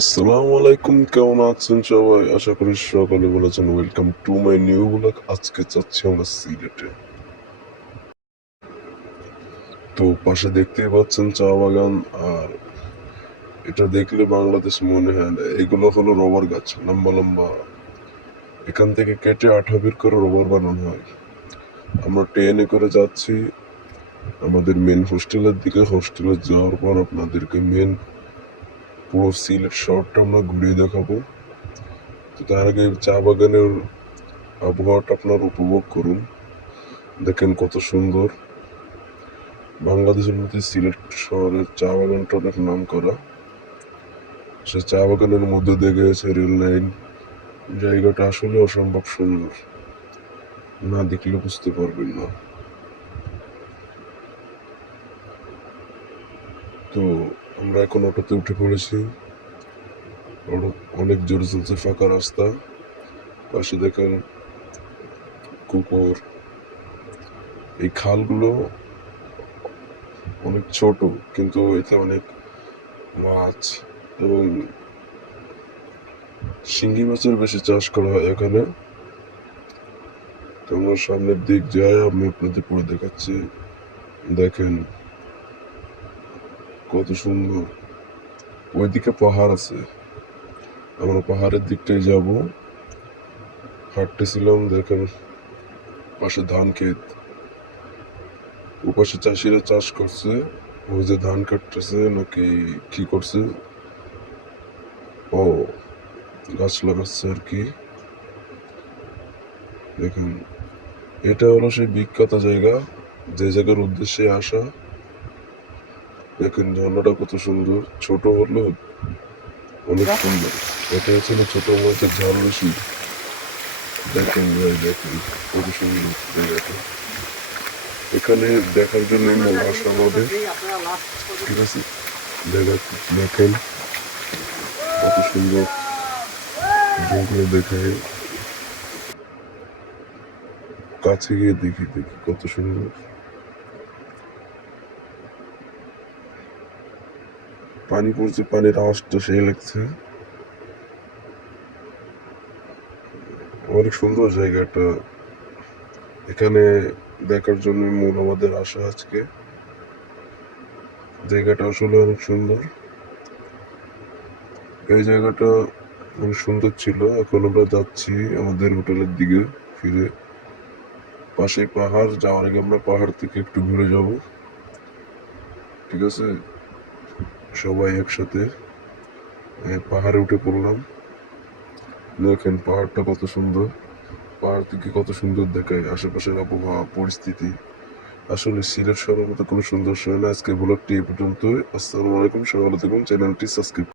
আসসালামু আলাইকুম, কেমন আছেন সবাই? আশা করি সকলে বলেছেন welcome to my new blog আজকে যাচ্ছি আমরা সিলেটে। তো পাশে দেখতেই পাচ্ছেন চা বাগান, আর এটা দেখলে বাংলাদেশ মনে হয় না। এগুলো হলো রবার গাছ, লম্বা লম্বা। এখান থেকে কেটে আঠা বের করে রবার বানানো হয়। আমরা ট্রেনে করে যাচ্ছি। আমাদের মেন হোস্টেলের দিকে। হোস্টেলে যাওয়ার পর আপনাদেরকে মেন পুরো সিলেট শহরটা আমরা ঘুরিয়ে দেখাবো। তো তার আগে চা বাগানের আবহাওয়াটা আপনার উপভোগ করুন। দেখেন কত সুন্দর। বাংলাদেশের মধ্যে সিলেট শহরের চা বাগানটা অনেক নাম করা সে চা বাগানের মধ্যে দিয়ে গেছে রেল লাইন জায়গাটা আসলে অসম্ভব সুন্দর। না দেখলে বুঝতে পারবেন না। তো আমরা এখন অটোতে উঠে পড়েছি। অনেক জোরে চলছে, ফাঁকা রাস্তা। পাশে দেখেন কুকুর। এই খালগুলো অনেক ছোট, কিন্তু এতে অনেক মাছ এবং শিঙ্গি মাছের বেশি চাষ করা হয় এখানে। তো আমরা সামনের দিক যাই, আমি আপনাদের পরে দেখাচ্ছি। দেখেন কত সুন্দর। ওইদিকে পাহাড় আছে। আমরা পাহাড়ের দিকটাই যাব। হাঁটতেছিলাম, দেখেন পাশে ধান ক্ষেত। ওপাশে চাষিরা চাষ করছে। ওই যে ধান কাটতেছে, নাকি কি করছে? ও, গাছ লাগাচ্ছে আর কি। দেখেন, এটা হলো সেই বিখ্যাত জায়গা। যে জায়গার উদ্দেশ্যে আসা। দেখেন ঝর্ণাটা কত সুন্দর। ছোট হলো অনেক সুন্দর। এটা ছিল ছোট মাছের ঝাল বেশি দেখেন ভাই দেখেন কত সুন্দর জায়গাটা। এখানে দেখার জন্য আসা আমাদের। ঠিক আছে? দেখা দেখেন। কত সুন্দর জঙ্গল দেখায়। কাছে গিয়ে দেখি দেখি কত সুন্দর। পানি পড়ছে, পানির আওয়াজটা সেই লাগছে। অনেক সুন্দর জায়গাটা। এখানে দেখার জন্য মূল আমাদের আসা আজকে। জায়গাটা আসলে অনেক সুন্দর। এই জায়গাটা অনেক সুন্দর ছিল। এখন আমরা যাচ্ছি আমাদের হোটেলের দিকে ফিরে। পাশে পাহাড়, যাওয়ার আগে আমরা পাহাড় থেকে একটু ঘুরে যাব। ঠিক আছে? সবাই একসাথে পাহাড়ে উঠে পড়লাম। দেখেন পাহাড়টা কত সুন্দর। পাহাড় থেকে কত সুন্দর দেখায় আশেপাশের আবহাওয়া, পরিস্থিতি। আসলে সিলেট শহরের মতো কোনো সুন্দর শহর না। আজকে ব্লগটি এ পর্যন্ত আসসালামু আলাইকুম। সবাই ভালো থাকুন। চ্যানেলটি সাবস্ক্রাইব